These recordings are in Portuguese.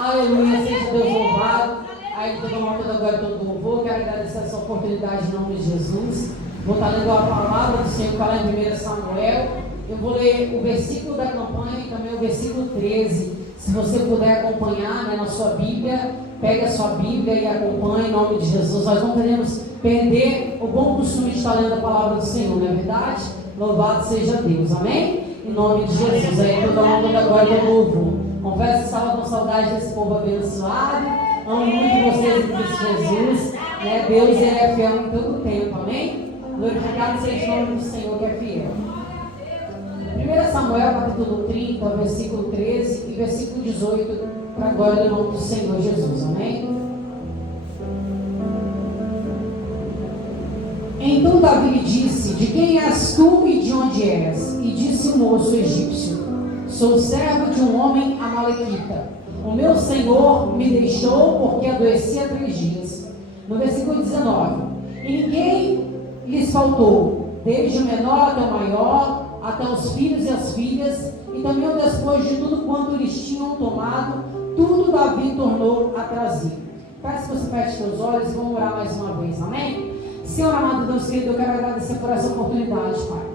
Aleluia, seja Deus louvado. Aí toda honra, toda glória, todo louvor. Quero agradecer essa oportunidade em nome de Jesus. Vou estar lendo a palavra do Senhor, falar em 1 Samuel. Eu vou ler o versículo da campanha e também o versículo 13. Se você puder acompanhar, né, na sua Bíblia, pega a sua Bíblia e acompanhe em nome de Jesus. Nós não queremos perder o bom costume de estar lendo a palavra do Senhor, não é verdade? Louvado seja Deus, amém? Em nome de Jesus. Aí toda honra, toda glória, todo louvor. Confesso que estava com saudade desse povo abençoado. Amo muito vocês em Cristo Jesus. Né? Deus, Ele é fiel em todo o tempo, amém? Glorificado seja o nome do Senhor que é fiel. 1 Samuel, capítulo 30, versículo 13 e versículo 18, para a glória do nome do Senhor Jesus, amém? Então Davi lhe disse: de quem és tu e de onde és? E disse o moço egípcio: sou servo de um homem amalequita. O meu senhor me deixou porque adoeci há 3 dias. No versículo 19: e ninguém lhes faltou, desde o menor até o maior, até os filhos e as filhas, e também depois de tudo quanto eles tinham tomado, tudo Davi tornou a trazer. Peço que você feche seus olhos e vamos orar mais uma vez, amém? Senhor amado Deus querido, eu quero agradecer por essa oportunidade, Pai.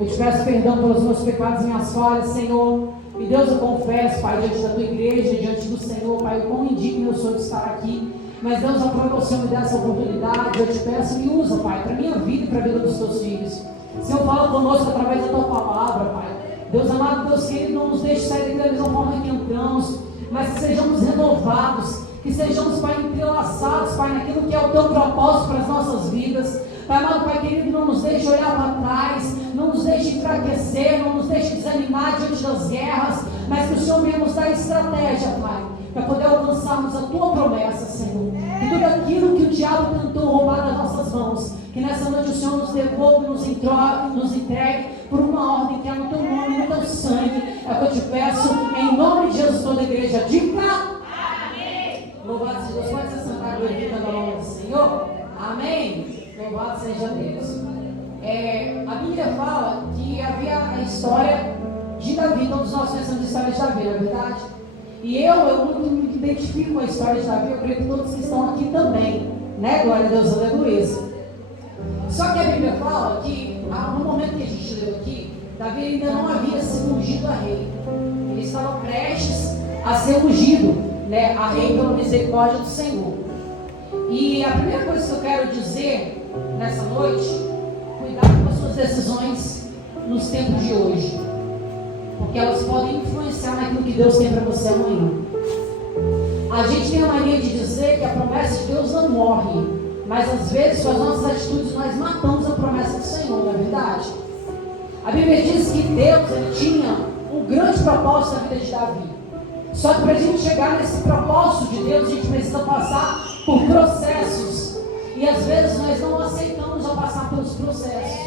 Eu te peço perdão pelos meus pecados e minhas falhas, Senhor. E Deus, eu confesso, Pai, diante da tua igreja, diante do Senhor, Pai, o quão indigno eu sou de estar aqui. Mas Deus, aprova o Senhor me dar essa oportunidade. Eu te peço, me usa, Pai, para a minha vida e para a vida dos teus filhos. Senhor, fala conosco através da tua palavra, Pai. Deus amado, Deus querido, não nos deixe sair daqui da mesma forma que entramos, mas que sejamos renovados, que sejamos, Pai, entrelaçados, Pai, naquilo que é o teu propósito para as nossas vidas. Pai amado, Pai querido, não nos deixe olhar para trás, não nos deixe enfraquecer, não nos deixe desanimar diante das guerras, mas que o Senhor venha nos dar estratégia, Pai, para poder alcançarmos a tua promessa, Senhor. E tudo aquilo que o diabo tentou roubar das nossas mãos, que nessa noite o Senhor nos devolva, nos entregue por uma ordem que é no teu nome, no teu sangue. É o que eu te peço, em nome de Jesus, toda a igreja, diga amém. Louvado seja Deus. Pode se sentar glorificando o nome do Senhor? Amém. Louvado seja Deus. A Bíblia fala que havia a história de Davi. Todos nós conhecemos a história de Davi, não é verdade? E eu muito me identifico com a história de Davi. Eu creio que todos que estão aqui também, né? Glória a Deus, aleluia. Só que a Bíblia fala que no momento que a gente leu aqui, Davi ainda não havia sido ungido a rei. Ele estava prestes a ser ungido, né, a rei pela misericórdia do Senhor. E a primeira coisa que eu quero dizer nessa noite: cuidado com as suas decisões nos tempos de hoje, porque elas podem influenciar naquilo que Deus tem para você amanhã. A gente tem a mania de dizer que a promessa de Deus não morre, mas às vezes com as nossas atitudes nós matamos a promessa do Senhor, não é verdade? A Bíblia diz que Deus, Ele tinha um grande propósito na vida de Davi. Só que para a gente chegar nesse propósito de Deus, a gente precisa passar por processos. E às vezes nós não aceitamos a passar pelos processos.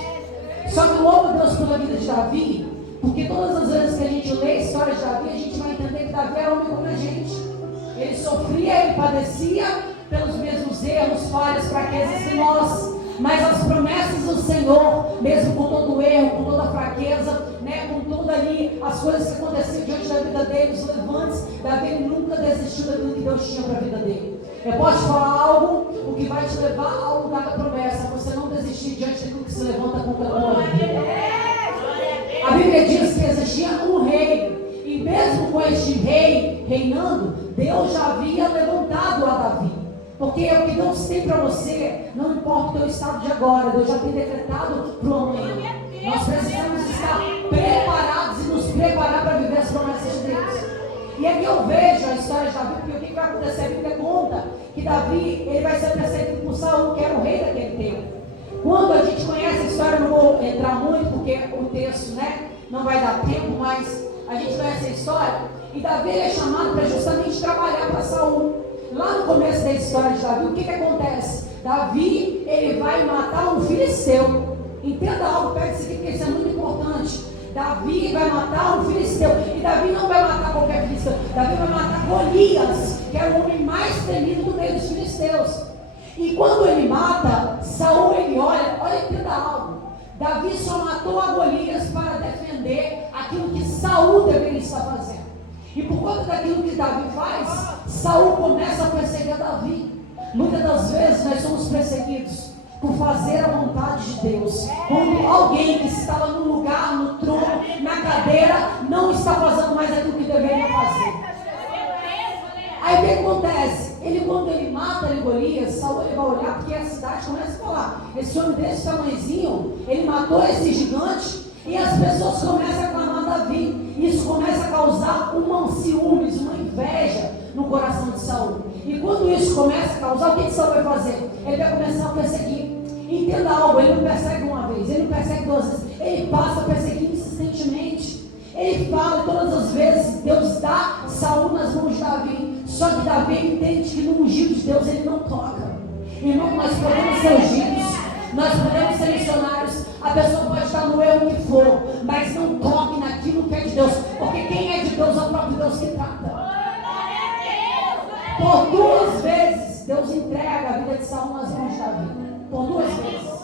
Só que eu amo Deus pela vida de Davi, porque todas as vezes que a gente lê a história de Davi, a gente vai entender que Davi era homem como a gente. Ele sofria, ele padecia pelos mesmos erros, falhas, fraquezas que nós. Mas as promessas do Senhor, mesmo com todo o erro, com toda a fraqueza, né, com todas ali as coisas que aconteciam diante da vida dele, os levantes, Davi nunca desistiu daquilo que Deus tinha para a vida dele. Eu posso te falar algo, o que vai te levar ao lugar da promessa, você não desistir diante daquilo que se levanta contra a tua vida. A Bíblia diz que existia um rei, e mesmo com este rei reinando, Deus já havia levantado a Davi. Porque o que Deus tem para você, não importa o teu estado de agora, Deus já tem decretado para o amanhã. Nós precisamos estar preparados e nos preparar para viver as promessas de Deus. E aqui eu vejo a história de Davi, porque o que vai acontecer? A Bíblia conta que Davi, ele vai ser perseguido por Saul, que era o rei daquele tempo. Quando a gente conhece a história, não vou entrar muito, porque o texto, né, não vai dar tempo, mas a gente conhece a história. E Davi é chamado para justamente trabalhar para Saul. Lá no começo da história de Davi, o que acontece? Davi, ele vai matar um filisteu. Entenda algo, pega isso aqui, porque isso é muito importante. Davi vai matar um filisteu. E Davi não vai matar qualquer filisteu. Davi vai matar Golias, que era o homem mais temido do meio dos filisteus. E quando ele mata, Saul, ele olha, entenda algo. Davi só matou a Golias para defender aquilo que Saul deveria estar fazendo. E por conta daquilo que Davi faz, Saul começa a perseguir Davi. Muitas das vezes nós somos perseguidos por fazer a vontade de Deus. Quando alguém que estava no lugar, no trono, na cadeira, não está fazendo mais aquilo que deveria fazer. Aí o que acontece? Quando ele mata Golias, Saul ele vai olhar, porque a cidade começa a falar: esse homem desse tamanhozinho, ele matou esse gigante. E as pessoas começam a clamar Davi. Isso começa a causar um ciúmes, uma inveja no coração de Saul. E quando isso começa a causar, o que Saul vai fazer? Ele vai começar a perseguir. Entenda algo, ele não persegue uma vez, ele não persegue duas vezes, ele passa a perseguir insistentemente. Ele fala todas as vezes, Deus dá Saul nas mãos de Davi. Só que Davi entende que no ungido de Deus ele não toca. Irmão, nós podemos ser ungidos, nós podemos ser missionários, a pessoa pode estar no erro que for, mas não toque naquilo que é de Deus, porque quem é de Deus é o próprio Deus que trata. Por 2 vezes Deus entrega a vida de Saul nas mãos de Davi. Por 2 vezes.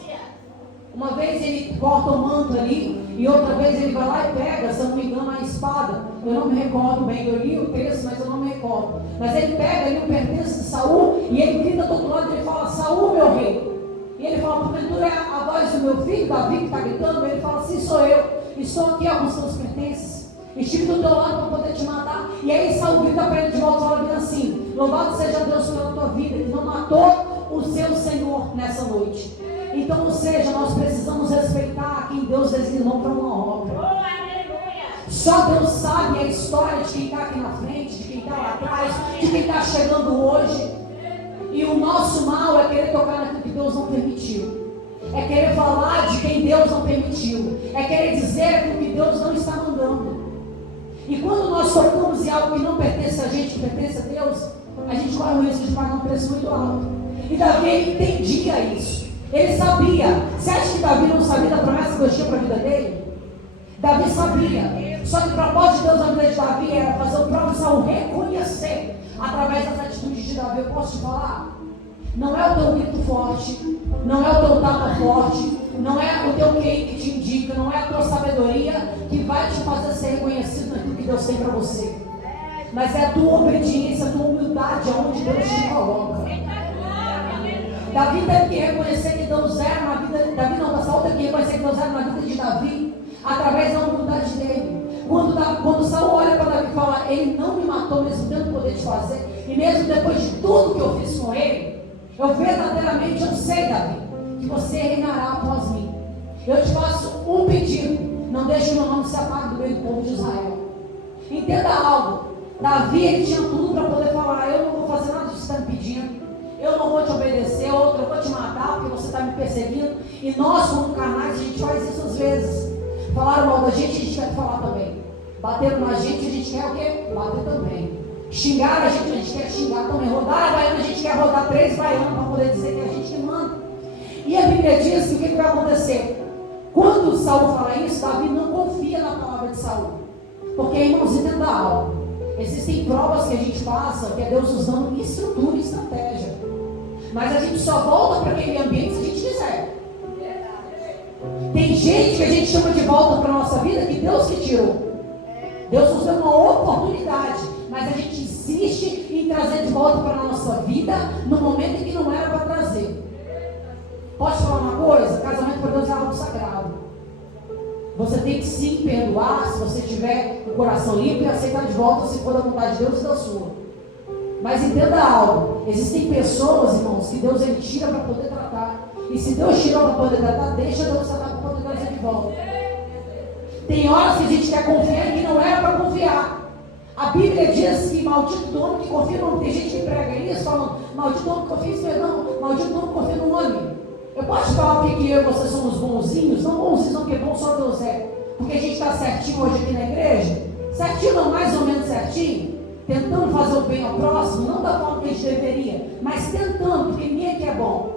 Uma vez ele corta o manto ali, e outra vez ele vai lá e pega, se eu não me engano, a espada. Eu não me recordo bem, eu li o texto, mas eu não me recordo. Mas ele pega ali o pertence de Saul, e ele grita do outro lado, e ele fala: Saul, meu rei. E ele fala: porventura é a voz do meu filho Davi que está gritando? Ele fala: sim, sou eu. Estou aqui, alguns são os pertences. Estive do teu lado para poder te matar. E aí Saul grita para ele de volta, fala assim: louvado seja Deus pela tua vida, que não matou o seu Senhor nessa noite. Então, ou seja, nós precisamos respeitar quem Deus designou para uma obra. Só Deus sabe a história de quem está aqui na frente, de quem está lá atrás, de quem está chegando hoje. E o nosso mal é querer tocar naquilo que Deus não permitiu. É querer falar de quem Deus não permitiu. É querer dizer aquilo que Deus não está mandando. E quando nós tocamos em algo que não pertence a gente, que pertence a Deus, a gente corre o risco de pagar um preço muito alto. E Davi, ele entendia isso. Ele sabia. Você acha que Davi não sabia da promessa que Deus tinha para a vida dele? Davi sabia. Só que o propósito de Deus na vida de Davi era fazer o próprio Saul reconhecer através das atitudes de Davi. Eu posso te falar? Não é o teu grito forte, não é o teu tapa forte, não é o teu QI que te indica, não é a tua sabedoria que vai te fazer ser reconhecido naquilo que Deus tem para você. Mas é a tua obediência, a tua humildade aonde Deus te coloca. Davi teve que reconhecer que Deus era na vida, Saul teve que reconhecer que Deus era na vida de Davi, através da humildade dele. Quando Saul olha para Davi e fala: ele não me matou mesmo tendo o poder de fazer, e mesmo depois de tudo que eu fiz com ele, eu verdadeiramente eu sei, Davi, que você reinará após mim. Eu te faço um pedido: não deixe o meu nome se apagar do meio do povo de Israel. Entenda algo, Davi ele tinha tudo para poder falar: eu não vou fazer nada disso que você está me pedindo, eu não vou te obedecer, eu vou te matar porque você está me perseguindo. E nós, como canais, a gente faz isso às vezes. Falaram mal da gente, a gente quer falar também. Bateram na gente, a gente quer o quê? Bater também. Xingaram a gente quer xingar também. Rodaram a baiana, a gente quer rodar 3 baianos para poder dizer que é a gente que manda. E a Bíblia diz que o que vai acontecer? Quando Saul fala isso, Davi não confia na palavra de Saul. Porque, irmãos, entenda algo. Existem provas que a gente passa, que é Deus nos dando estrutura e estratégia. Mas a gente só volta para aquele ambiente se a gente quiser. Tem gente que a gente chama de volta para a nossa vida que Deus que tirou. Deus nos deu uma oportunidade, mas a gente insiste em trazer de volta para a nossa vida no momento em que não era para trazer. Posso falar uma coisa? Casamento para Deus é algo sagrado. Você tem que sim perdoar se você tiver o coração limpo e aceitar de volta se for da vontade de Deus e da sua. Mas entenda algo, existem pessoas, irmãos, que Deus ele tira para poder tratar. E se Deus tirou para poder tratar, deixa Deus tratar para poder trazer de volta. Tem horas que a gente quer confiar que não era para confiar. A Bíblia diz que maldito do homem que confia no homem. Tem gente que prega isso falando: maldito do homem que confia em perdão, maldito do homem que confia no homem. Eu posso te falar porque que eu e você somos bonzinhos? Não bonzinhos, não, porque bom só Deus é. Porque a gente está certinho hoje aqui na igreja? Certinho não, mais ou menos certinho? Tentando fazer o bem ao próximo, não da forma que a gente deveria, mas tentando, porque ninguém aqui é bom.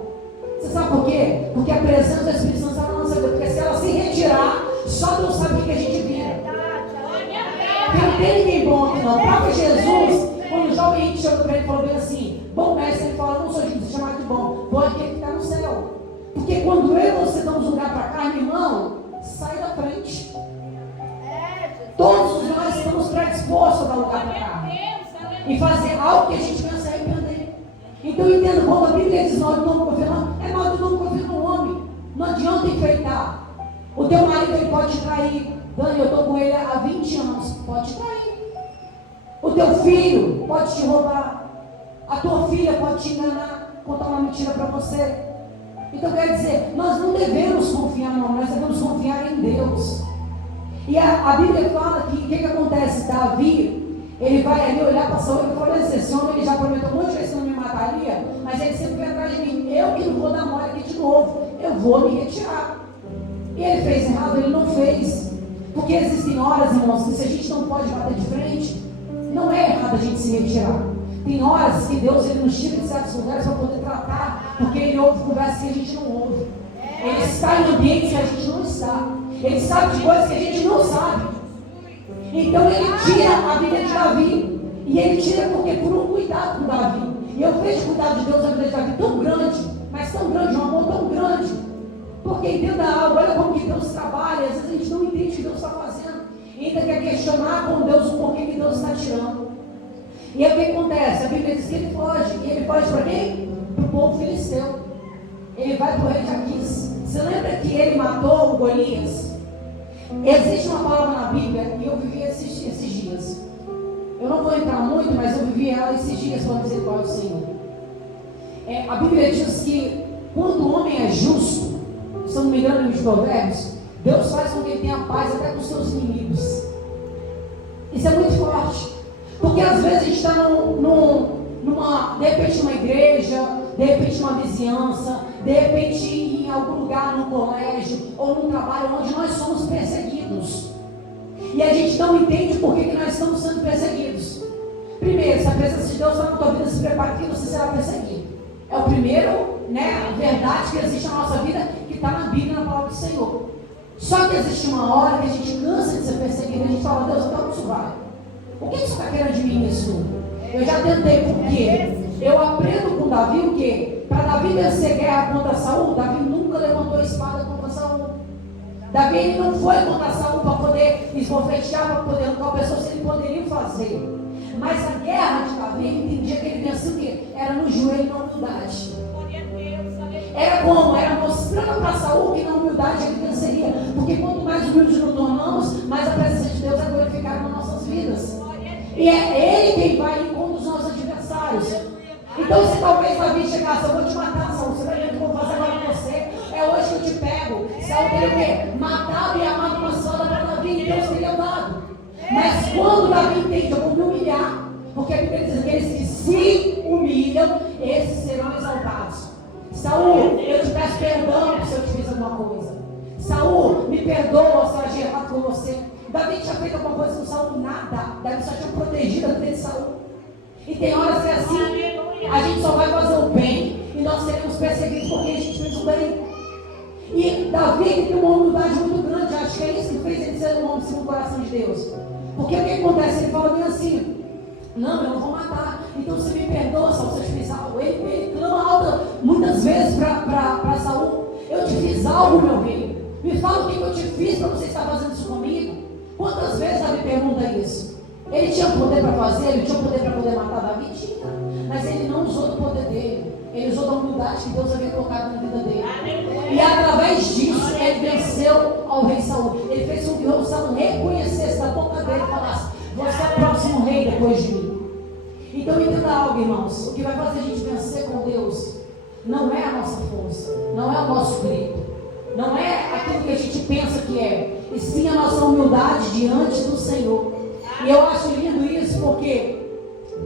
Você sabe por quê? Porque a presença do Espírito Santo está na nossa vida. Porque se ela se retirar, só Deus sabe o que a gente vira. Porque não tem ninguém bom aqui não. O próprio Jesus, quando o jovem Henrique chegou para ele e falou bem assim: bom mestre, ele fala: não sou digno de ser chamado de bom, bom é aquele que está no céu. Porque quando eu e você damos lugar para cá, irmão, sai da frente. Todos nós estamos predispostos a dar lugar para a carne e fazer algo que a gente venha se arrepender. Então eu entendo quando a Bíblia diz: nós não confiamos, é nós não confiamos no homem. Não adianta enfeitar. O teu marido ele pode te trair. Dani, eu estou com ele há 20 anos. Pode te trair. O teu filho pode te roubar. A tua filha pode te enganar, contar uma mentira para você. Então quer dizer, nós não devemos confiar no homem, nós devemos confiar em Deus. E a Bíblia fala que o que acontece? Davi, ele vai ali olhar para Saul e fala: esse homem ele já prometeu um monte de vezes que não me mataria, mas ele sempre vem atrás de mim. Eu que não vou dar mole aqui de novo, eu vou me retirar. E ele fez errado? Ele não fez. Porque existem horas, irmãos, que se a gente não pode bater de frente, não é errado a gente se retirar. Tem horas que Deus ele nos tira de certos lugares para poder tratar, porque Ele ouve conversas que a gente não ouve. Ele está em ambientes que a gente não está. Ele sabe de coisas que a gente não sabe. Então Ele tira a vida de Davi. E Ele tira porque por um cuidado com Davi. E eu vejo o cuidado de Deus na vida de Davi tão grande, mas tão grande, um amor tão grande. Porque entenda algo, olha como que Deus trabalha. Às vezes a gente não entende o que Deus está fazendo. E ainda quer questionar com Deus o porquê que Deus está tirando. E aí o que acontece? A Bíblia diz que ele foge. E ele foge para quem? Para o povo filisteu. Ele vai para o rei de Aquis. Você lembra que ele matou o Golias? Existe uma palavra na Bíblia, e eu vivi esses dias. Eu não vou entrar muito, mas eu vivi ela esses dias para dizer qual é o Senhor. A Bíblia diz que quando o homem é justo, se não me engano nos Provérbios, Deus faz com que ele tenha paz até com os seus inimigos. Isso é muito forte. Porque às vezes a gente está de repente numa igreja, de repente numa vizinhança, de repente em algum lugar, num colégio ou num trabalho onde nós somos perseguidos. E a gente não entende por que nós estamos sendo perseguidos. Primeiro, se a presença de Deus está na tua vida, se prepare que você será perseguido. É o primeiro, verdade que existe na nossa vida, que está na Bíblia, na palavra do Senhor. Só que existe uma hora que a gente cansa de ser perseguido, a gente fala: Deus, até onde isso vai? O que você está querendo de mim nisso? Eu já tentei, porque eu aprendo com Davi o quê? Para Davi vencer guerra contra Saul, Davi nunca levantou espada contra Saul. Davi ele não foi contra Saul para poder esbofetear, para poder arrancar pessoas que ele poderia fazer. Mas a guerra de Davi, ele entendia que ele vencia o quê? Era no joelho e na humildade. Era como? Era mostrando para Saul que na humildade ele venceria. Porque quanto mais humildes nos tornamos, mais a presença de Deus é glorificada nas nossas vidas. E é Ele quem vai em contra os nossos adversários. Então, se talvez Davi chegasse: eu vou te matar, Saul, você vai ver o que eu vou fazer agora com você. É hoje que eu te pego. Saul teria o quê? Matado e amado uma sola para Davi, e Deus teria dado. Mas quando Davi entende: eu vou me humilhar, porque a Bíblia diz que aqueles que se humilham, esses serão exaltados. Saul, eu te peço perdão se eu te fiz alguma coisa. Saul, me perdoa se eu agi errado com você. Davi tinha feito alguma coisa com Saul? Nada. Davi só tinha protegido a vida de Saul. E tem horas que é assim, a gente só vai fazer o bem e nós seremos perseguidos porque a gente fez o bem. E Davi tem uma humildade muito grande. Acho que é isso que fez ele ser um homem segundo o coração de Deus. Porque o que acontece? Ele fala bem assim: não, eu não vou matar, então você me perdoa, Saul, se eu te fiz algo. Ele clama alto muitas vezes para Saul: eu te fiz algo, meu rei. Me fala o que eu te fiz para você estar fazendo isso comigo. Quantas vezes Davi pergunta isso? Ele tinha poder para fazer, ele tinha poder para poder matar Davi? Tinha. Mas ele não usou do poder dele. Ele usou da humildade que Deus havia colocado na vida dele. E através disso, ele venceu ao rei Saul. Ele fez com que o rei Saul reconhecesse da boca dele e falasse: você é o próximo rei depois de mim. Então entenda algo, irmãos. O que vai fazer a gente vencer com Deus não é a nossa força, não é o nosso grito, não é aquilo que a gente pensa que é, e sim a nossa humildade diante do Senhor. E eu acho lindo isso, porque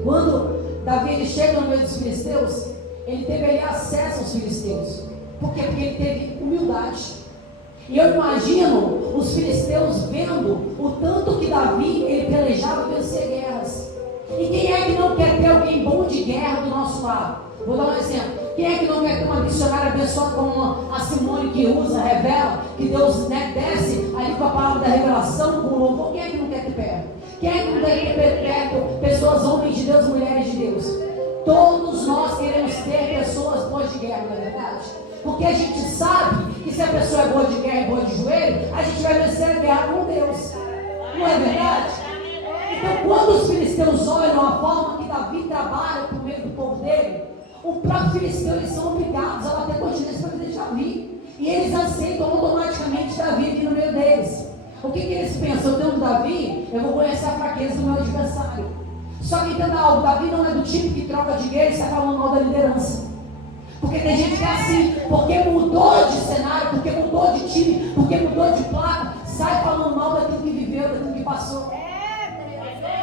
quando Davi ele chega no meio dos filisteus, ele teve ali acesso aos filisteus. Por quê? Porque ele teve humildade. E eu imagino os filisteus vendo o tanto que Davi ele pelejava e vencia guerras. E quem é que não quer ter alguém bom de guerra do nosso lado? Vou dar um exemplo. Quem é que não quer ter uma missionária abençoada como a Simone, que usa, revela, que Deus desce ali com a palavra da revelação, com o louvor? Quem é que não quer ter perto? Quem é que não quer ter perto pessoas, homens de Deus, mulheres de Deus? Todos nós queremos ter pessoas boas de guerra, não é verdade? Porque a gente sabe que se a pessoa é boa de guerra e boa de joelho, a gente vai vencer a guerra com Deus. Não é verdade? Então, quando os filisteus olham a forma que Davi trabalha por meio do povo dele, o próprio filisteu, eles são obrigados a bater continência para a vida de Davi. E eles aceitam automaticamente Davi aqui no meio deles. O que eles pensam? Eu tenho Davi, eu vou conhecer a fraqueza do meu adversário. Só que entenda algo, Davi não é do tipo que troca de guerra e sai falando mal da liderança. Porque tem gente que é assim, porque mudou de cenário, porque mudou de time, porque mudou de placa, sai falando mal daquilo que viveu, daquilo que passou.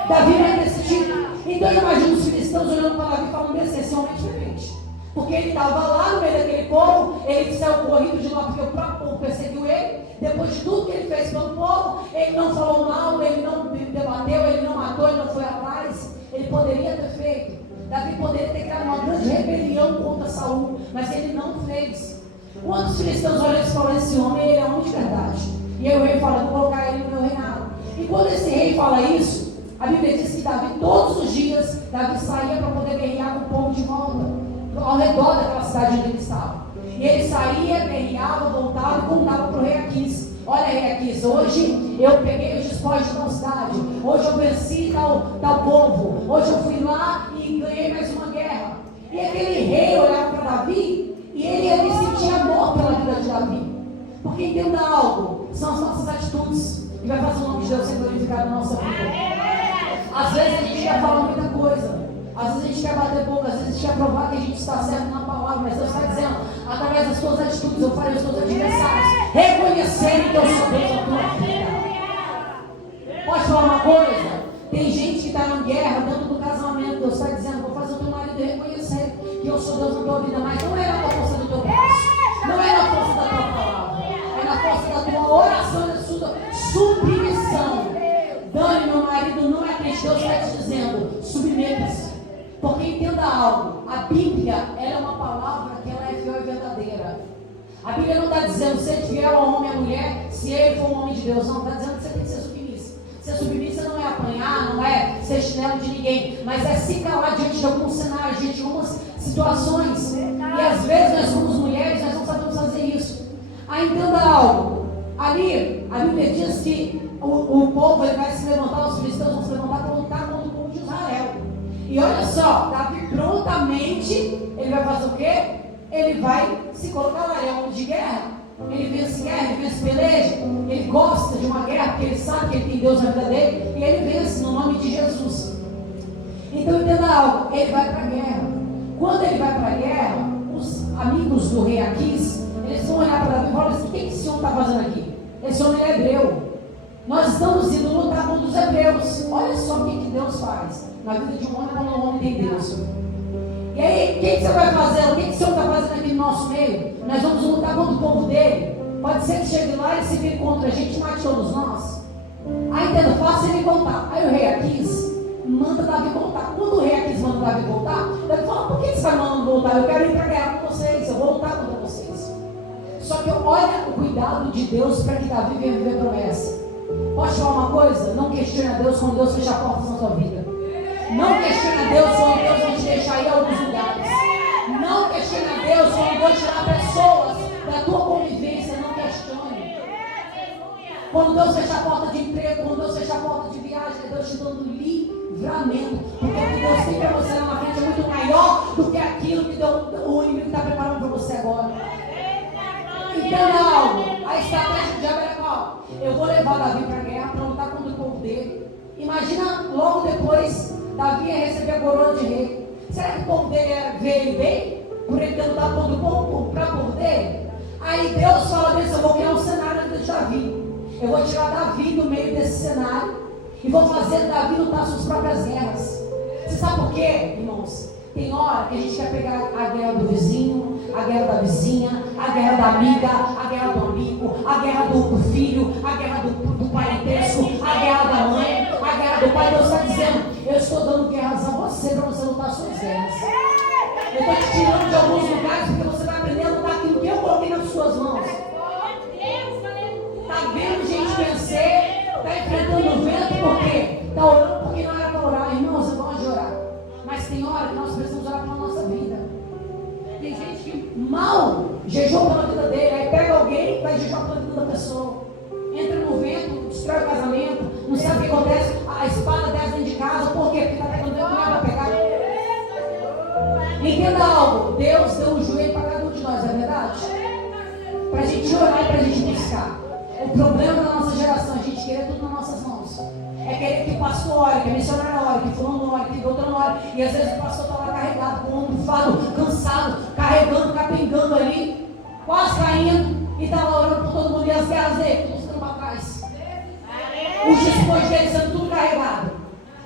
Davi não é desse tipo. Então eu imagino os filisteus olhando para Davi falando essencialmente diferente. Porque ele estava lá no meio daquele povo, ele saiu corrido de lá porque o próprio povo perseguiu ele. Depois de tudo que ele fez pelo povo, ele não falou mal, ele não debateu, ele não matou, ele não foi atrás. Ele poderia ter feito. Davi poderia ter criado uma grande rebelião contra Saul, mas ele não fez. Quando os filisteus olham e falam, esse homem, ele é homem de verdade. E aí o rei fala, vou colocar ele no meu reinado. E quando esse rei fala isso, a Bíblia diz que Davi, todos os dias, Davi saía para poder guerrear com o povo de volta, ao redor daquela cidade onde ele estava. E ele saía, guerreava, voltava e contava para o rei Aquis. Olha, rei Aquis, hoje eu peguei os despojos de tal cidade, hoje eu venci tal povo, hoje eu fui lá e ganhei mais uma guerra. E aquele rei olhava para Davi e ele sentia amor pela vida de Davi. Porque entenda algo, são as nossas atitudes que vai fazer o nome de Deus ser glorificado na nossa vida. Às vezes a gente quer falar muita coisa, às vezes a gente quer bater boca, às vezes a gente quer provar que a gente está certo na palavra, mas Deus está dizendo, através das suas atitudes, eu farei os seus adversários reconhecerem que eu sou Deus na tua vida. Pode falar uma coisa? Tem gente que está em guerra dentro do casamento, Deus está dizendo, vou fazer o teu marido reconhecer que eu sou Deus na tua vida, mas não é na força do teu braço, não é na força da tua palavra, é na força da tua oração e da sua submissão. Dani, meu marido não é cristão, Deus está te dizendo, submeta-se. Porque entenda algo, a Bíblia, ela é uma palavra que ela é fiel e verdadeira. A Bíblia não está dizendo ser fiel ao homem e à mulher, se ele for um homem de Deus, não, está dizendo que você tem que ser submissa. Ser submissa não é apanhar, não é ser chinelo de ninguém, mas é se calar diante de alguns cenários, diante de algumas situações. E às vezes nós somos mulheres, nós não sabemos fazer isso. Aí entenda algo, ali a Bíblia diz que o povo ele vai se levantar, os cristãos vão se levantar para lutar contra o povo de Israel. E olha só, Davi prontamente, ele vai fazer o quê? Ele vai se colocar lá, é homem de guerra. Ele vence guerra, ele vence peleja, ele gosta de uma guerra, porque ele sabe que ele tem Deus na vida dele, e ele vence no nome de Jesus. Então entenda algo, ele vai para a guerra. Quando ele vai para a guerra, os amigos do rei Aquis, eles vão olhar para Davi e falar assim, o que esse homem está fazendo aqui? Esse homem é hebreu. Nós estamos indo lutar contra os hebreus. Olha só o que Deus faz na vida de um homem quando um homem tem Deus. E aí, o que você vai fazer? O que o Senhor está fazendo aqui no nosso meio? Nós vamos lutar contra o povo dele. Pode ser que chegue lá e se vire contra a gente, mate todos nós. Aí entenda, faça ele voltar. Aí o rei Aquis manda Davi voltar. Quando o rei Aquis manda Davi voltar, Davi fala, por que você está mandando voltar? Eu quero ir para a guerra com vocês, eu vou lutar contra vocês. Só que olha o cuidado de Deus para que Davi venha viver promessa. Pode falar uma coisa? Não questione a Deus quando Deus fechar portas na sua vida. Não questione a Deus quando Deus não te deixar ir a alguns lugares. Não questione a Deus quando Deus tirar pessoas da tua convivência. Não questione. Quando Deus fechar a porta de emprego, quando Deus fechar a porta de viagem, é Deus te dando livramento. Porque o que Deus tem para você lá na frente é muito maior do que aquilo que o inimigo está preparando para você agora. Entenda algo, a estratégia do diabo é qual? Eu vou levar Davi para a guerra para lutar contra o povo dele. Imagina logo depois, Davi ia receber a coroa de rei. Será que o povo dele ia ver ele bem? Por ele ter lutado contra o povo, para o povo dele? Aí Deus fala disso, eu vou criar um cenário de Davi. Eu vou tirar Davi do meio desse cenário e vou fazer Davi lutar suas próprias guerras. Você sabe por quê, irmãos? Tem hora que a gente quer pegar a guerra do vizinho, a guerra da vizinha, a guerra da amiga, a guerra do amigo, a guerra do filho, a guerra do parentesco, a guerra da mãe, a guerra do pai. Deus está dizendo, eu estou dando guerras a você para você lutar suas guerras. Eu estou te tirando de alguns lugares porque você vai aprender a lutar aquilo que eu coloquei nas suas mãos. Está vendo gente vencer, está enfrentando o vento por quê? Está orando porque não era para orar. Irmãos, é bom de orar. Mas tem hora que nós precisamos orar pela nossa vida. Tem gente que mal jejua pela vida dele, aí pega alguém e vai jejuar pela vida da pessoa. Entra no vento, destrói o casamento, não sabe o que acontece? A espada desce dentro de casa, por quê? Porque está pegando dentro para pegar. Entenda algo, Deus deu um joelho para cada um de nós, é verdade? Para a gente orar e para a gente buscar. O problema da nossa geração é a gente querer tudo nas nossas mãos. É querer que o pastor ore, que a missionária ore, que fulano ore, que doutor ore. E às vezes o pastor está lá carregado, com o ombro fado, cansado, carregando, capengando ali, quase caindo, e está lá orando por todo mundo. E as guerras dele, tudo ficando para trás. Os dispões dele sendo tudo carregado.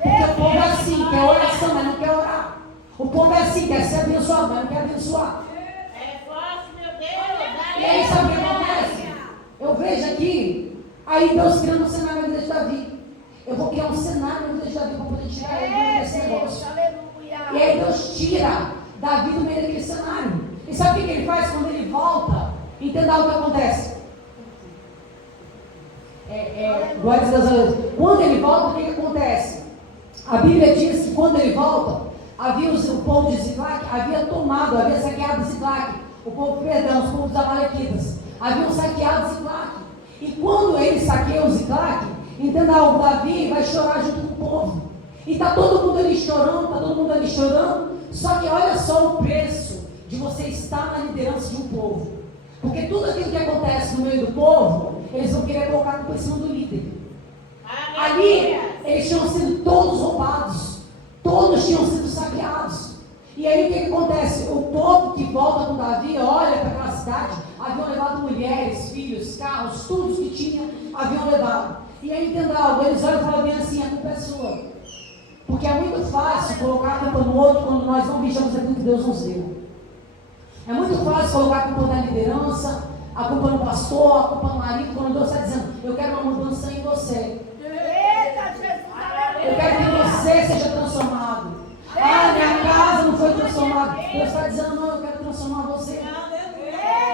Porque o povo é assim, quer oração, mas não quer orar. O povo é assim, quer ser abençoado, mas não quer abençoar. E aí sabe o que acontece? Eu vejo aqui, aí Deus criando um cenário na vida de Davi. Eu vou criar um cenário na vida de Davi para poder tirar ele desse negócio. E aí Deus tira Davi do meio daquele cenário. E sabe o que ele faz quando ele volta? Entenda o que acontece. Glória a Deus. Quando ele volta, o que acontece? A Bíblia diz que quando ele volta, o povo de Ziclac havia saqueado Ziclac. O povo dos amalequitas. Haviam saqueado Ziclac. E quando ele saqueia o Ziclac, entenda algo, Davi vai chorar junto com o povo. E está todo mundo ali chorando, só que olha só o preço de você estar na liderança de um povo. Porque tudo aquilo que acontece no meio do povo, eles vão querer colocar a culpa em cima do líder. Ali, eles tinham sido todos roubados, todos tinham sido saqueados. E aí o que acontece? O povo que volta com Davi, olha para aquela cidade, haviam levado mulheres, filhos, carros, tudo que tinha, haviam levado. E aí entenda algo, eles olham e falam bem assim, a culpa é sua. Porque é muito fácil colocar a culpa no outro quando nós não vigiamos aquilo que Deus nos deu. É muito fácil colocar a culpa na liderança, a culpa no pastor, a culpa no marido, quando Deus está dizendo, eu quero uma mudança em você. Eu quero que você seja transformado. Minha casa não foi transformada. Deus está dizendo, não, eu quero transformar você.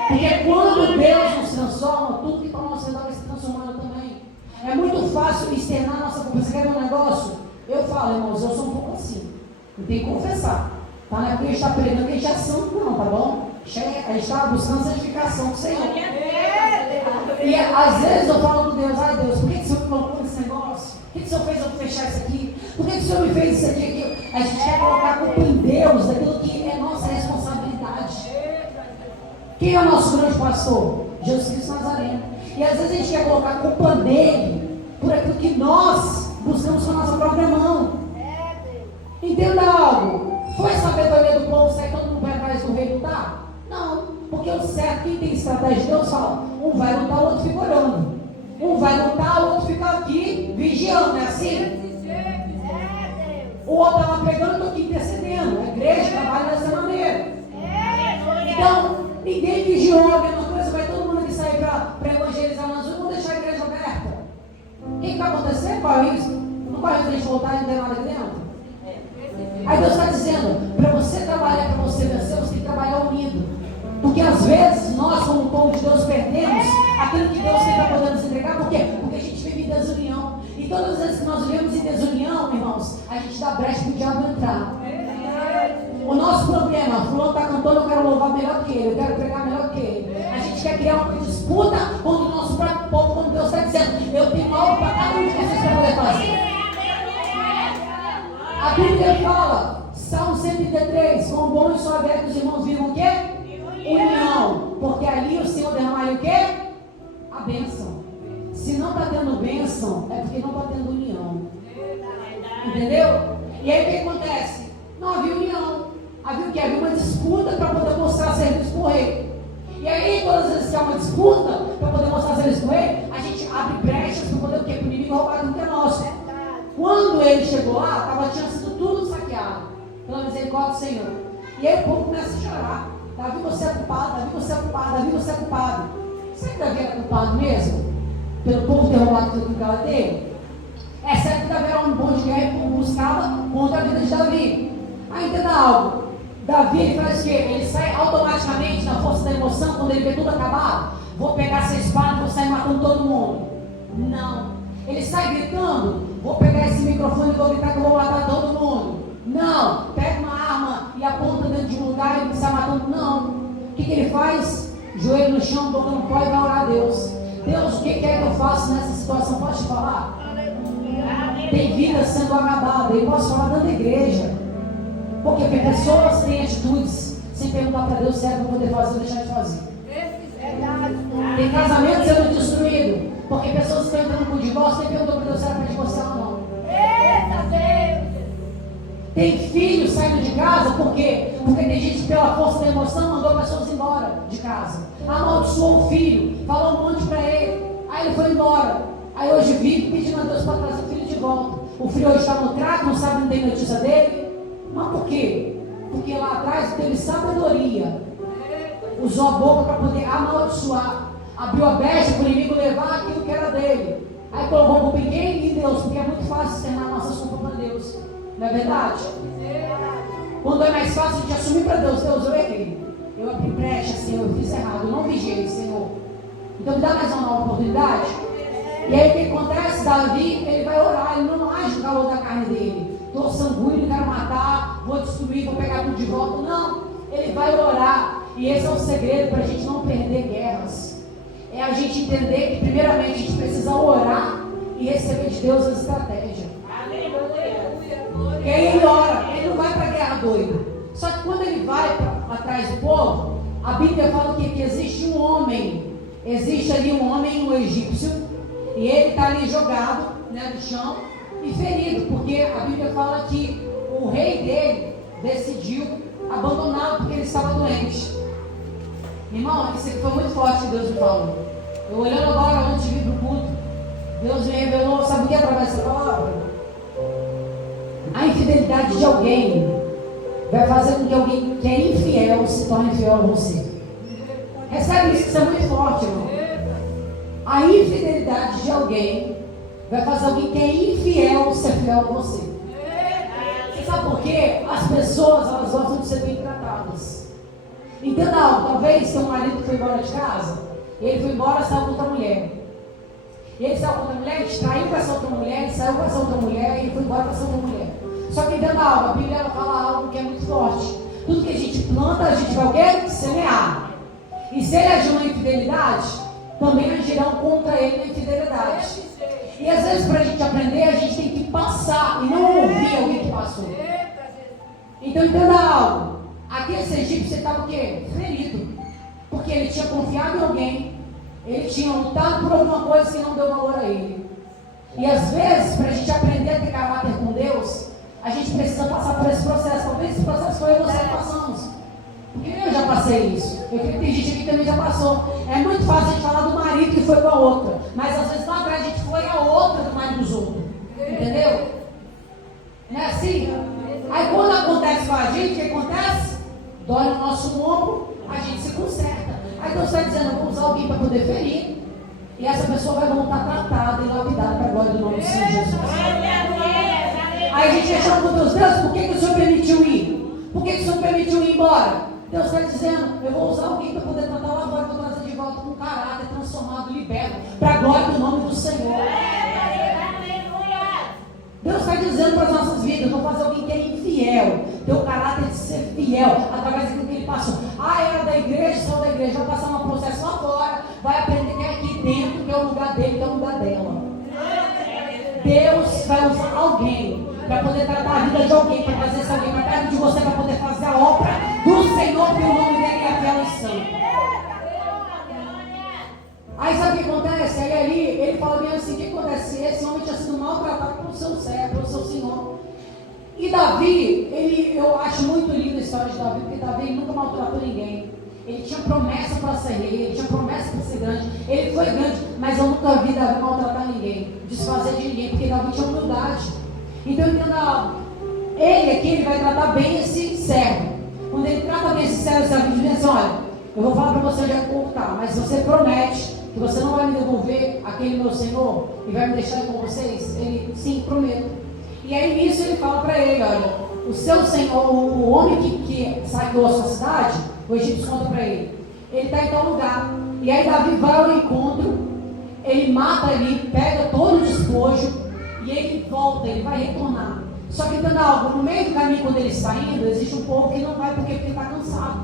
Porque quando Deus nos transforma, tudo que para nós vai ser transformado também. É muito fácil externar nossa culpa. Você quer ver um negócio? Eu falo, irmãos, eu sou um pouco assim. Eu tenho que confessar. Tá? Não é porque a gente está pregando que a gente é santo, não, tá bom? A gente está buscando santificação com o Senhor. E às vezes eu falo com Deus, ai Deus, por que o Senhor me colocou nesse negócio? Por que o Senhor fez eu fechar isso aqui? Por que o Senhor me fez isso aqui? A gente quer colocar a culpa em Deus, daquilo que é nossa responsabilidade. Quem é o nosso grande pastor? Jesus Cristo Nazareno. E às vezes a gente quer colocar a culpa nele por aquilo que nós buscamos com a nossa própria mão. Entenda algo. Foi sabedoria do povo sair todo mundo vai atrás do rei lutar? Não. Porque o certo, quem tem estratégia de Deus fala, um vai lutar, o outro fica olhando. Um vai lutar, o outro fica aqui vigiando, não é assim? O outro estava pregando, eu estou aqui intercedendo. A igreja trabalha dessa maneira. Então, ninguém vigiou, a mesma coisa, vai todo mundo aqui sair para evangelizar, nós vamos deixar a igreja aberta. O que vai acontecer? Corre isso? Não corre a gente voltar e não ter nada aqui dentro? Aí Deus está dizendo, para você trabalhar, para você vencer, você tem que trabalhar unido. Porque às vezes nós, como povo de Deus, perdemos aquilo que Deus tem para poder nos entregar. Por quê? Porque a gente vive em desunião. E todas as vezes que nós vivemos em desunião, irmãos, a gente dá brecha para o diabo entrar. O nosso problema, fulano está cantando, eu quero louvar melhor que ele, eu quero pregar melhor que ele. A gente quer criar uma disputa contra o nosso próprio povo, quando Deus está dizendo, eu tenho algo para cada um de vocês para poder fazer. A Bíblia fala, Salmo 133, com bons e só abertos os irmãos vivam o quê? União. Porque ali o Senhor derramaria o quê? A bênção. Se não está tendo bênção, é porque não está tendo união. Entendeu? E aí o que acontece? Não havia união. Havia o quê? Havia uma disputa para poder mostrar serviço para o rei. E aí, todas as vezes que há uma disputa para poder mostrar serviço para o rei, a gente abre brechas para poder o quê? Para o inimigo roubar aquilo que é nosso. Quando ele chegou lá, tinha sido tudo saqueado pela misericórdia do Senhor. E aí o povo começa a chorar. Davi, você é culpado, Davi, você é culpado, Davi, você é culpado. Será que Davi era culpado mesmo? Pelo povo ter roubado tudo que ela dele? É certo que Davi era um bom de guerra e buscava contra a vida de Davi. Aí entenda algo. Davi, ele faz o quê? Ele sai automaticamente na força da emoção, quando ele vê tudo acabado. Vou pegar essa espada e vou sair matando todo mundo. Não. Ele sai gritando, vou pegar esse microfone e vou gritar que eu vou matar todo mundo. Não. Pega uma arma e aponta dentro de um lugar e sai matando. Não. O que ele faz? Joelho no chão, boca no pó e vai orar a Deus. Deus, o que quer que eu faça nessa situação? Pode te falar? tem vida sendo acabada. Eu posso falar dentro da igreja. Porque pessoas têm atitudes sem perguntar para Deus se é para poder fazer ou deixar de fazer. Tem casamento sendo destruído porque pessoas estão entrando com divórcio sem perguntar para Deus se era para divorciar ou não. Tem filhos saindo de casa porque tem gente que pela força da emoção mandou pessoas embora de casa. Amaldiçoou o filho, falou um monte para ele, aí ele foi embora. Aí hoje vive pedindo a Deus para trazer o filho de volta. O filho hoje está no trato, não sabe, não tem notícia dele. Mas por quê? Porque lá atrás teve sabedoria. Usou a boca para poder amaldiçoar. Abriu a brecha para o inimigo levar aquilo que era dele. Aí colocou culpa em quem? Em Deus, porque é muito fácil externar nossas culpas para Deus. Não é verdade? Quando é mais fácil de assumir para Deus, Deus, eu errei. Eu abri brecha, Senhor, eu fiz errado, eu não vigiei, Senhor. Então me dá mais uma nova oportunidade. E aí o que acontece? Davi, ele vai orar, ele não age no calor da carne dele. Estou sanguíneo, quero matar, vou destruir, vou pegar tudo de volta. Não, ele vai orar. E esse é o segredo para a gente não perder guerras. É a gente entender que primeiramente a gente precisa orar e receber de Deus as estratégias. Porque aí ele ora, ele não vai para a guerra doida. Só que quando ele vai atrás do povo, a Bíblia fala que existe um homem. Existe ali um homem, um egípcio, e ele está ali jogado, né, no chão e ferido, porque a Bíblia fala que o rei dele decidiu abandoná-lo porque ele estava doente. Irmão, isso aqui foi muito forte que Deus me falou. Eu olhando agora antes de vir para o culto, Deus me revelou, sabe o que é através dessa palavra? A infidelidade de alguém vai fazer com que alguém que é infiel se torne fiel a você. Recebe isso, isso é muito forte, irmão. A infidelidade de alguém vai fazer alguém que é infiel ser fiel a você. Você sabe por quê? As pessoas, elas gostam de ser bem tratadas. Entenda algo, talvez seu marido foi embora de casa, ele foi embora, saiu com outra mulher. E ele saiu com outra mulher, ele traiu com essa outra mulher, ele saiu com essa outra mulher, e ele foi embora com essa outra mulher. Só que entenda algo, a Bíblia ela fala algo que é muito forte. Tudo que a gente planta, a gente vai o quê? Semear. E se ele agiu na infidelidade, também agirão contra ele na infidelidade. E às vezes para a gente aprender, a gente tem que passar e não ouvir alguém que passou. Então entenda algo. Aqui esse egípcio estava o quê? Ferido. Porque ele tinha confiado em alguém, ele tinha lutado por alguma coisa que não deu valor a ele. E às vezes, para a gente aprender a ter caráter com Deus, a gente precisa passar por esse processo. Talvez esse processo foi eu e você que passamos. Porque eu já passei isso. Eu creio que tem gente aqui que também já passou. É muito fácil a gente falar do marido que foi com a outra. Mas às vezes lá atrás a gente foi a outra do marido dos outros. Entendeu? Não é assim? Aí quando acontece com a gente, o que acontece? Dói no nosso ombro, a gente se conserta. Aí Deus está dizendo, eu vou usar alguém para poder ferir. E essa pessoa vai voltar tratada e lapidada para a glória do nome do Senhor Jesus. Aí a gente questiona com Deus, Deus, por que o Senhor permitiu ir? Por que o Senhor permitiu ir embora? Deus está dizendo, eu vou usar alguém para poder tratar lá agora, para trazer de volta com caráter transformado, liberto, para a glória do nome do Senhor. Deus está dizendo para as nossas vidas, vou fazer alguém que é infiel, ter o caráter de ser fiel, através daquilo que ele passou. Ah, era da igreja, só da igreja, vai passar um processo lá fora, vai aprender que é aqui dentro, que é o lugar dele, que é o lugar dela. Deus vai usar alguém para poder tratar a vida de alguém, para trazer esse alguém para perto de você, para poder fazer a obra do Senhor, que o nome dele é fiel e santo. Aí sabe o que acontece? Aí ali ele fala bem assim, o que acontece? Esse homem tinha sido maltratado pelo seu servo, pelo seu senhor. E Davi, eu acho muito linda a história de Davi, porque Davi nunca maltratou ninguém. Ele tinha promessa para ser rei, ele tinha promessa para ser grande. Ele foi grande, mas eu nunca vi Davi maltratar ninguém, desfazer de ninguém, porque Davi tinha humildade. Então entenda algo. Ele aqui, ele vai tratar bem esse servo. Quando ele trata bem esse servo, ele diz assim, olha, eu vou falar para você onde é que voltar, mas você promete que você não vai me devolver aquele meu senhor e vai me deixar com vocês? Ele, sim, prometo. E aí nisso ele fala para ele, olha, o seu senhor, o homem que saiu da sua cidade, o egípcio conta para ele está em tal lugar. E aí Davi vai ao encontro, ele mata ali, pega todo o despojo e ele volta, ele vai retornar. Só que entenda algo, no meio do caminho quando ele está indo, existe um povo que não vai porque ele está cansado.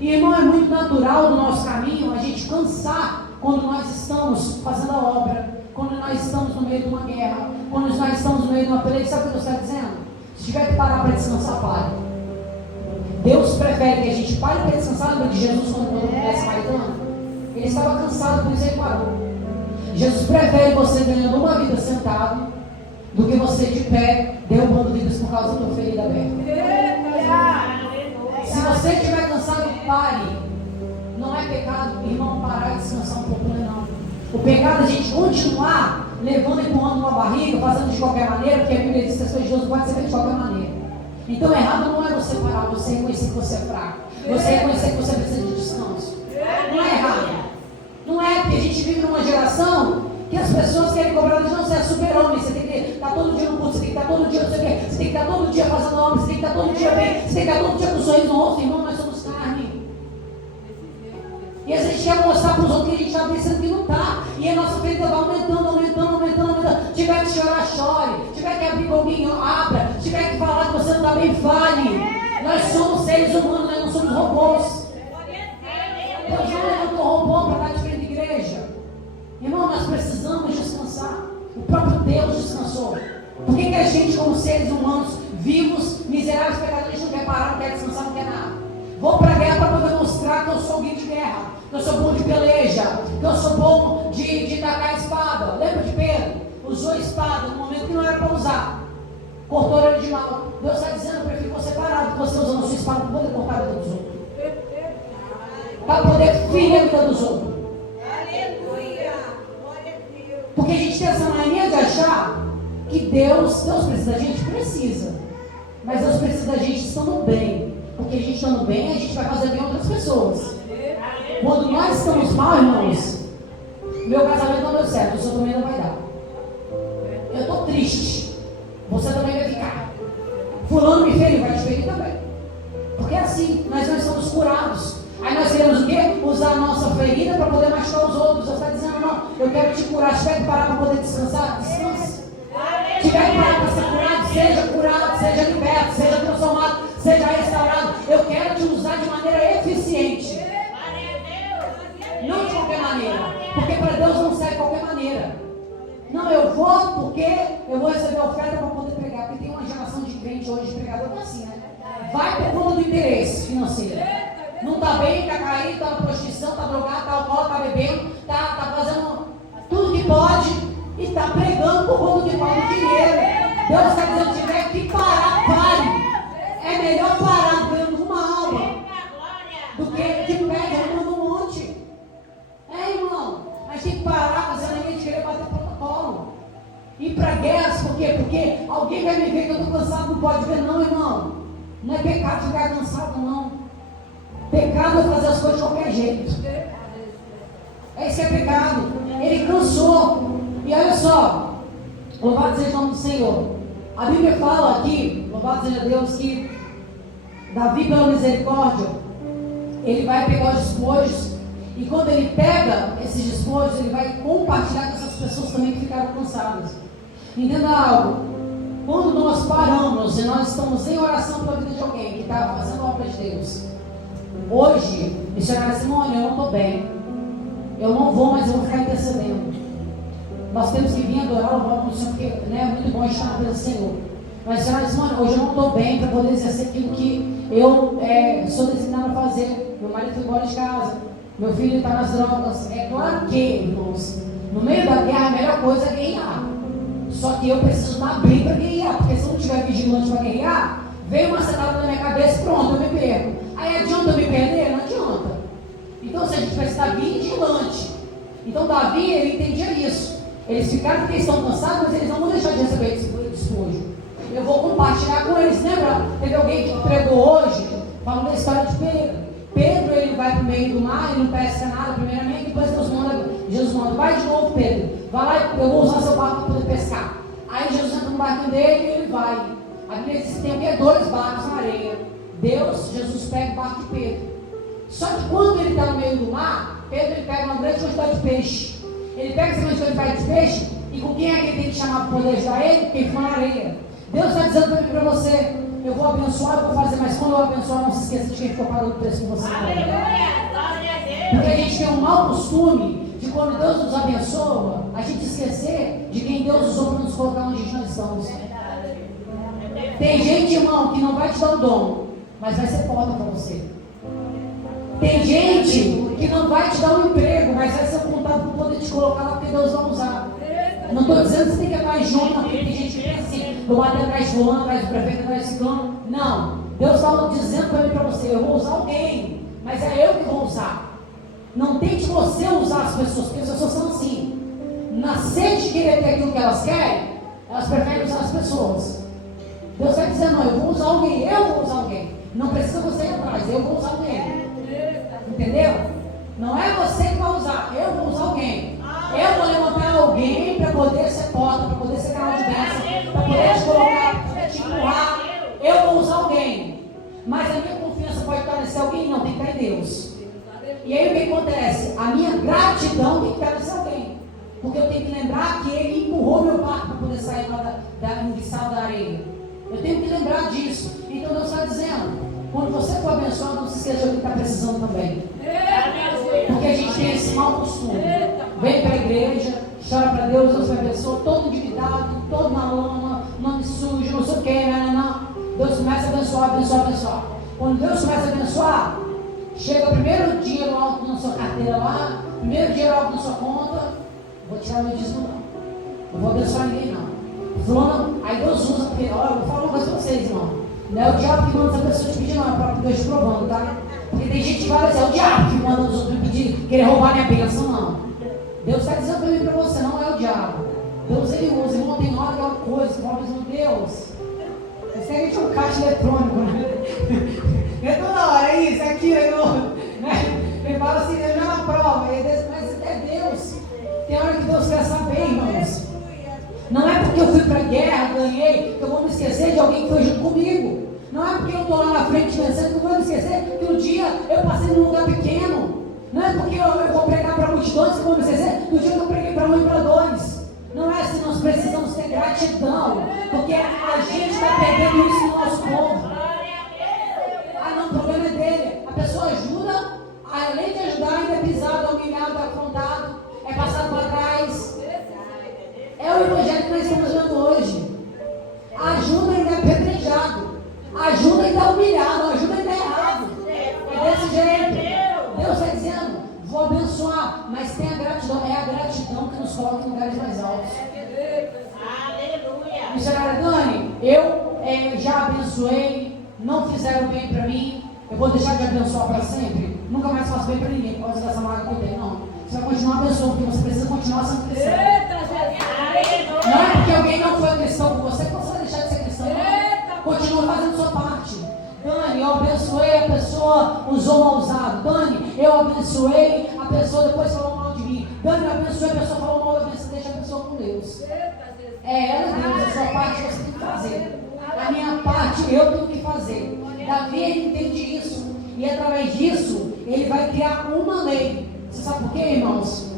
E irmão, é muito natural no nosso caminho a gente cansar quando nós estamos fazendo a obra. quando nós estamos no meio de uma guerra, quando nós estamos no meio de uma peleja, sabe o que Deus está dizendo? Se tiver que parar para descansar, pare. Deus prefere que a gente pare para descansar. Lembra de Jesus quando começa maritando? Ele estava cansado, por isso ele parou. Jesus prefere você ganhando uma vida sentado do que você de pé derrubando vidas por causa da tua ferida aberta. Se você estiver cansado, pare. Não é pecado, irmão, parar e descansar um pouco, não. O pecado é a gente continuar levando e empurrando uma barriga, fazendo de qualquer maneira, porque a Bíblia diz que as coisas de Deus não pode ser feito de qualquer maneira. Então, errado não é você parar, você reconhecer que você é fraco, você reconhecer que você precisa de descanso. Não é errado. Não é, porque a gente vive numa geração que as pessoas querem cobrar de não, você é super-homem, você tem que estar todo dia no culto, você tem que estar todo dia não sei o quê, você tem que estar todo dia fazendo obra, você tem que estar todo dia bem, você tem que estar todo dia com o sorriso no rosto, irmão, nós somos carne. E a gente quer mostrar para os outros que a gente está pensando que não está. E a nossa ferida vai aumentando. Se tiver que chorar, chore. Se tiver que abrir boquinha, abra. Se tiver que falar que você não está bem, fale. Nós somos seres humanos, nós não somos robôs. Deus não levantou robô para dar de frente à igreja. Irmão, nós precisamos descansar. O próprio Deus descansou. Por que a gente, como seres humanos, vivos, miseráveis, pecadores, não quer parar, não quer descansar, não quer nada? Vou para a guerra para poder mostrar que eu sou alguém de guerra, que eu sou bom de peleja, que eu sou bom de tacar a espada. Lembra de Pedro? Usou a espada no momento que não era para usar. Cortou a orelha de mal. Deus está dizendo, eu prefiro você parar do que você usando a sua espada para poder cortar a vida dos outros. Para poder ferir a vida dos outros. Porque a gente tem essa mania de achar que Deus precisa da gente? Precisa. Mas Deus precisa da gente estando bem. Porque a gente estando bem, a gente vai fazer bem a outras pessoas. Quando nós estamos mal, irmãos, meu casamento não deu certo, o seu também não vai dar. Eu estou triste, você também vai ficar. Fulano me feriu, vai te ferir também. Porque é assim, nós não estamos curados. Aí nós queremos o quê? Usar a nossa ferida para poder machucar os outros. Deus está dizendo, não, eu quero te curar. Se tiver que parar para poder descansar, descanse. Se tiver que parar para ser curado, seja liberto, seja transformado, seja restaurado. Eu quero te usar de maneira eficiente. Não de qualquer maneira. Porque para Deus não serve de qualquer maneira. Não, eu vou porque eu vou receber oferta para poder pregar. Porque tem uma geração de crente hoje, de pregador, que é assim, né? Vai por conta do interesse financeiro. Não está bem, está caído, está na prostituição, está drogado, está alcoólatra, está bebendo, está fazendo tudo que pode e está pregando por conta que pode o dinheiro. Deus está dizendo, tiver que parar, pare. É melhor parar ganhando uma alma do que de pé ganhando um monte. É, irmão, a gente tem que parar fazendo ninguém querer bater protocolo. Ir para guerras, por quê? Porque alguém vai me ver que eu estou cansado, não pode ver, não, irmão. Não é pecado ficar cansado, não. Pecado é fazer as coisas de qualquer jeito. É isso que é pecado. Ele cansou. E olha só, louvado seja o nome do Senhor. A Bíblia fala aqui, louvado seja Deus, que Davi, pela misericórdia, ele vai pegar os despojos. E quando ele pega esses despojos, ele vai compartilhar com essas pessoas também que ficaram cansadas. Entenda algo. Quando nós paramos e nós estamos em oração pela vida de alguém que está fazendo a obra de Deus. Hoje, missionária Simone, eu não estou bem. Eu não vou, mas eu vou ficar intercedendo. Nós temos que vir adorar o nome do Senhor, porque é muito bom estar na presença do Senhor. Mas, missionária Simone, hoje eu não estou bem para poder exercer aquilo que eu sou designado a fazer. Meu marido foi embora de casa. Meu filho está nas drogas. É claro que, irmãos, no meio da guerra a melhor coisa é guerrear. Só que eu preciso estar bem para guerrear. Porque se eu não estiver vigilante para guerrear, veio uma sentada na minha cabeça e pronto, eu me perco. Aí adianta eu me perder? Não adianta. Então, se a gente precisa estar vigilante. Então, Davi, ele entendia isso. Eles ficaram porque estão cansados, mas eles não vão deixar de receber esse despojo. Eu vou compartilhar com eles. Lembra? Teve alguém que pregou hoje, falando da história de Pedro. Pedro, ele vai para o meio do mar, ele não pesca nada, primeiramente, depois Jesus manda, vai de novo, Pedro. Vai lá, eu vou usar seu barco para poder pescar. Aí Jesus entra no barquinho dele e ele vai. A Bíblia diz que tem o quê? 2 barcos na areia. Jesus pega o barco de Pedro. Só que quando ele está no meio do mar, Pedro ele pega uma grande quantidade de peixe. Ele pega essa grande quantidade de peixe e com quem é que ele tem que chamar para poder ajudar ele? Quem for na areia. Deus está dizendo para você, eu vou abençoar, eu vou fazer, mas quando eu abençoar, não se esqueça de quem ficou pagando o preço com você. Porque a gente tem um mau costume de quando Deus nos abençoa, a gente esquecer de quem Deus usou para nos colocar onde nós estamos. Tem gente, irmão, que não vai te dar o dom, mas vai ser porta para você. Tem gente que não vai te dar um emprego, mas vai ser o contato para poder te colocar lá, porque Deus vai usar. Não estou dizendo que você tem que andar junto, porque tem gente que pensa assim, eu vou bater atrás de fulano, atrás do prefeito, atrás de ciclano. Não. Deus está dizendo para mim, para você, eu vou usar alguém, mas é eu que vou usar. Não tente você usar as pessoas, porque as pessoas são assim. Na sede de querer ter aquilo que elas querem, elas preferem usar as pessoas. Deus está dizendo, não, eu vou usar alguém, eu vou usar alguém. Não precisa você ir atrás, eu vou usar alguém. Entendeu? Não é você que vai usar, eu vou usar alguém. Eu vou levantar alguém para poder ser porta, para poder ser canal de bênção, para poder te colocar, para te empurrar. Eu vou usar alguém. Mas a minha confiança pode estar nesse alguém? Não, tem que estar em Deus. E aí o que acontece? A minha gratidão tem que estar nesse alguém. Porque eu tenho que lembrar que ele empurrou meu barco para poder sair lá da enguiçada da areia. Eu tenho que lembrar disso. Então Deus está dizendo, quando você for abençoado, não se esqueça de quem está precisando também. Porque a gente tem esse mau costume. Vem para a igreja, chora para Deus, Deus me abençoa, todo endividado, todo na lama, nome sujo, não sei o que, não. Deus começa a abençoar, abençoar, abençoar. Quando Deus começa a abençoar, chega o primeiro dinheiro alto na sua carteira lá, primeiro dinheiro alto na sua conta, vou tirar meu dízimo não. Não vou abençoar ninguém não. Fulano, aí Deus usa, porque, olha, eu vou falar uma coisa para vocês, irmão. Não é o diabo que manda essa pessoa te pedir, não, é o próprio Deus te provando, tá? Porque tem gente que vai dizer, é o diabo que manda os outros pedir, querer roubar minha bênção, não. Deus está dizendo para mim e para você, não é o diabo. Deus ele usa, irmão, tem hora que é uma coisa, fala, meu Deus. Isso aí é um caixa eletrônico, né? É toda hora, é isso, é aquilo, é novo, né? Ele fala assim, Deus já na prova, mas é Deus. Tem hora que Deus quer saber, irmãos. Não é porque eu fui para a guerra, ganhei, que eu vou me esquecer de alguém que foi junto comigo. Não é porque eu estou lá na frente vencendo que eu vou me esquecer que um dia eu passei num lugar pequeno. Não é porque eu vou pregar para multidões que eu vou me esquecer que um dia eu preguei para um e para dois. Não é assim, nós precisamos ter gratidão, porque a gente está perdendo isso no nosso povo. Ah não, o problema é dele. A pessoa ajuda, além de ajudar, ainda é pisado, é humilhado, é afrontado, é passado para trás. É o evangelho que nós estamos vendo hoje. Ajuda ainda é apedrejado, ajuda ainda é humilhado, ajuda ainda é errado. É desse jeito. Deus está dizendo, vou abençoar, mas tem a gratidão, é a gratidão que nos coloca em lugares mais altos. Aleluia. Missionária Dani, eu já abençoei, não fizeram bem para mim, eu vou deixar de abençoar para sempre? Nunca mais faço bem para ninguém por causa dessa marca que eu tenho, não. Você vai continuar abençoando, porque você precisa continuar sendo cristão. Não é porque alguém não foi cristão com você que você vai deixar de ser cristão. Continua fazendo sua parte. Dani, eu abençoei, a pessoa usou mal usado. Dani, eu abençoei, a pessoa depois falou mal de mim. Dani, eu abençoei, a pessoa falou mal de mim. Você deixa a pessoa com Deus. É ela, Deus, a sua parte você tem que fazer. A minha parte eu tenho que fazer. Davi, ele entende isso. E através disso, ele vai criar uma lei. Você sabe por quê, irmãos?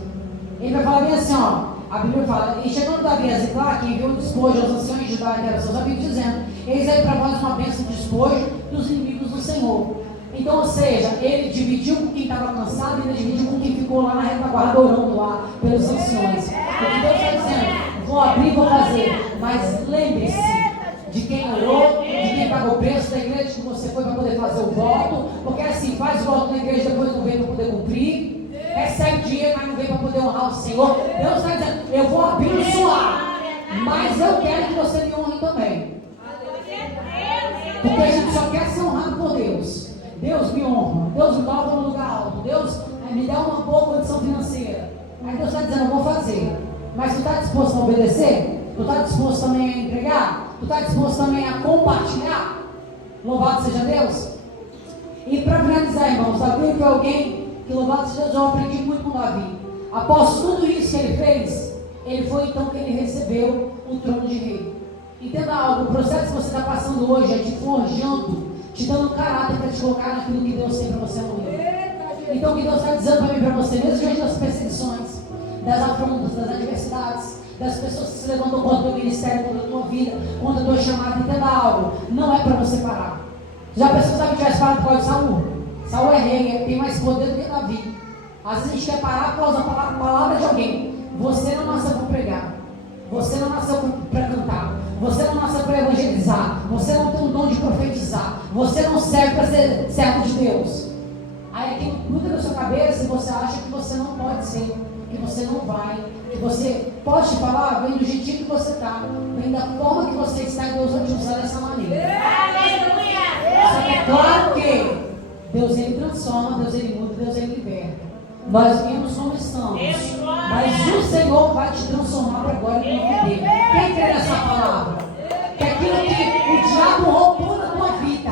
Ele vai falar bem assim, ó. A Bíblia fala, e chegando Davi a Ziclá, que enviou um despojo aos anciões de Judá e aos seus amigos, dizendo, eis aí para vós uma bênção de despojo dos inimigos do Senhor. Então, ou seja, ele dividiu com quem estava cansado e ele dividiu com quem ficou lá na retaguarda orando lá pelos anciões. Porque Deus está dizendo, vou abrir, vou fazer, mas lembre-se de quem orou, de quem pagou o preço, da igreja que você foi para poder fazer o voto, porque assim, faz voto na igreja, depois não vem para poder cumprir. Recebe dinheiro, mas não vem para poder honrar o Senhor. Deus está dizendo, eu vou abençoar, mas eu quero que você me honre também. Porque a gente só quer ser honrado por Deus. Deus me honra, Deus me coloca no lugar alto, Deus me dá uma boa condição financeira. Aí Deus está dizendo, eu vou fazer. Mas tu está disposto a obedecer? Tu está disposto também a entregar? Tu está disposto também a compartilhar? Louvado seja Deus. E para finalizar, irmãos, Davi foi alguém que, louvado seja Deus, eu aprendi muito com Davi. Após tudo isso que ele fez, ele foi então que ele recebeu o trono de rei. Entenda algo, o processo que você está passando hoje é te forjando, te dando caráter para te colocar naquilo que Deus tem para você amanhã. Então o que Deus está dizendo para mim e para você, mesmo diante das perseguições, das afrontas, das adversidades, das pessoas que se levantam contra o teu ministério, contra a tua vida, contra a tua chamada, entenda algo, não é para você parar. Já pensou que tivesse parado por causa de Saul? Saul é rei, tem mais poder do que Davi. Às vezes a gente quer parar por causa da palavra de alguém. Você não nasceu para pregar. Você não nasceu para cantar. Você não nasceu para evangelizar. Você não tem um dom de profetizar. Você não serve para ser servo de Deus. Aí aquilo gruda na sua cabeça e você acha que você não pode ser, que você não vai, que você pode te falar, vem do jeitinho que você está, vem da forma que você está e Deus vai te usar dessa maneira. Só que é claro que Deus ele transforma, Deus ele muda, Deus ele liberta. Nós viemos como estamos, mas o Senhor vai te transformar para agora e não dele. Quem crê nessa palavra? Que aquilo que o diabo roubou na tua vida,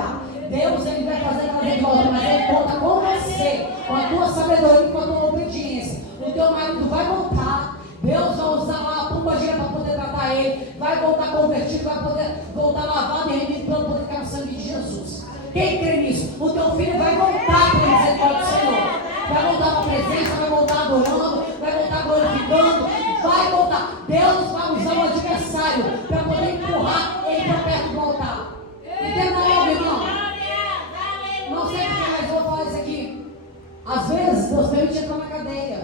Deus ele vai fazer ela de volta, mas ele conta com você, com a tua sabedoria e com a tua obediência. O teu marido vai voltar, Deus vai usar lá a pombagira para poder tratar ele, vai voltar convertido, vai poder voltar lavado e remido para poder ficar no sangue de Jesus. Quem crê nisso? O teu filho vai voltar para a misericórdia do Senhor. Vai voltar para a presença, vai voltar adorando, vai voltar glorificando, vai voltar. Deus vai usar o adversário para poder empurrar ele para perto do altar. Entenda algo, irmão? Não sei porque, mas eu vou falar isso aqui. Às vezes, Deus permite entrar na cadeia.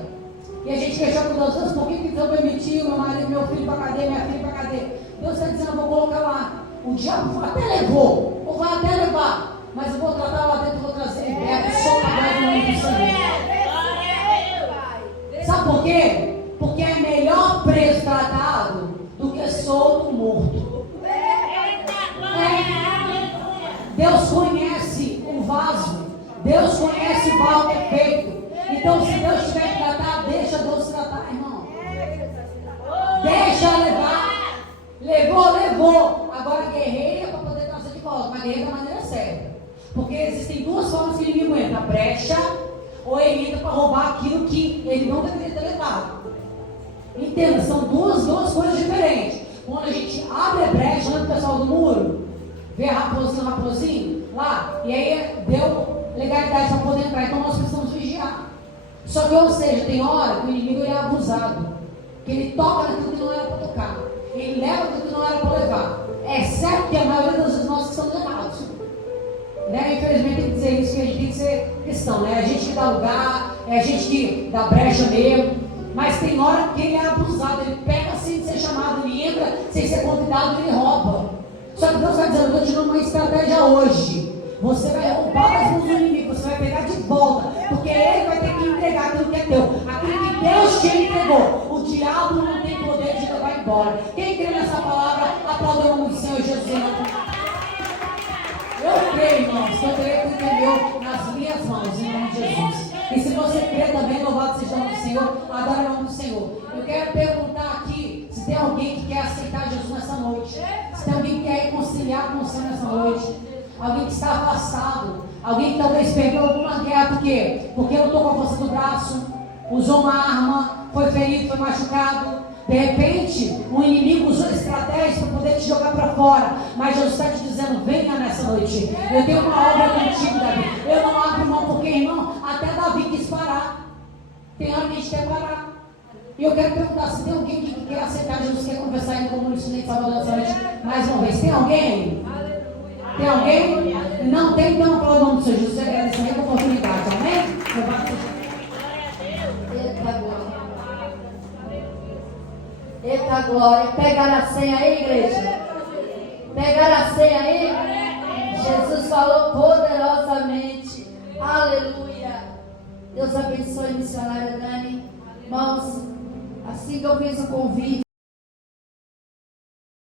E a gente questiona com Deus, por que Deus permitiu meu marido, meu filho para a cadeia, minha filha para a cadeia? Deus está dizendo, eu vou colocar lá. O diabo até levou, ou vai até levar. Mas eu vou tratar lá dentro, vou trazer liberto, solta agora no nome do Senhor. Sabe por quê? Porque é melhor preso tratado do que solto morto. Deus conhece o vaso, Deus conhece o barro que é feito. Então, se Deus tiver que tratar, deixa Deus tratar, irmão. Deixa levar. Levou. Agora guerreia para poder trazer de volta, mas guerreia da maneira certa. Porque existem duas formas que o inimigo entra: brecha, ou ele entra para roubar aquilo que ele não deveria ter levado. Entenda, são duas coisas diferentes. Quando a gente abre a brecha, lembra o pessoal do muro? Vê a raposinho lá, e aí deu legalidade para poder entrar. Então nós precisamos vigiar. Só que, ou seja, tem hora que o inimigo ele é abusado, que ele toca naquilo que não era para tocar, ele leva aquilo que não era para levar. É certo que a maioria das vezes nós estamos errados. Né? Infelizmente tem que dizer isso, que a gente tem que ser cristão, né? A gente que dá lugar, é a gente que dá brecha mesmo, mas tem hora que ele é abusado, ele pega sem ser chamado, ele entra sem ser convidado, ele rouba. Só que Deus está dizendo, eu estou te dando uma estratégia hoje. Você vai roubar as mãos do inimigo, você vai pegar de volta, porque ele vai ter que entregar aquilo que é teu, aquilo que Deus te entregou. O diabo não tem poder de levar embora. Quem crê nessa palavra, aplauda o nome do Senhor Jesus. Eu creio, irmãos, que eu creio que entendeu nas minhas mãos, em nome de Jesus. E se você crê também, louvado seja o nome do Senhor, adora o nome do Senhor. Eu quero perguntar aqui se tem alguém que quer aceitar Jesus nessa noite. Se tem alguém que quer reconciliar com o Senhor nessa noite. Alguém que está afastado. Alguém que talvez perdeu alguma guerra. Por quê? Porque lutou com a força do braço, usou uma arma, foi ferido, foi machucado. De repente, o inimigo usou estratégias para poder te jogar para fora. Mas Jesus está te dizendo, venha nessa noite. Eu tenho uma obra contigo, Davi. Eu não abro mão porque, irmão, até Davi quis parar. Tem hora que a gente quer parar. E eu quero perguntar se tem alguém que quer aceitar Jesus, quer conversar ainda como Luciano Salvador nessa noite. Mais uma vez, tem alguém? Tem alguém? Não tem, então, pelo nome do Senhor Jesus, agradecendo a oportunidade. Amém? Eita glória, pegaram a senha aí, igreja? Pegaram a senha aí? Jesus falou poderosamente, aleluia. Deus abençoe, missionária Dani. Irmãos, assim que eu fiz o convite,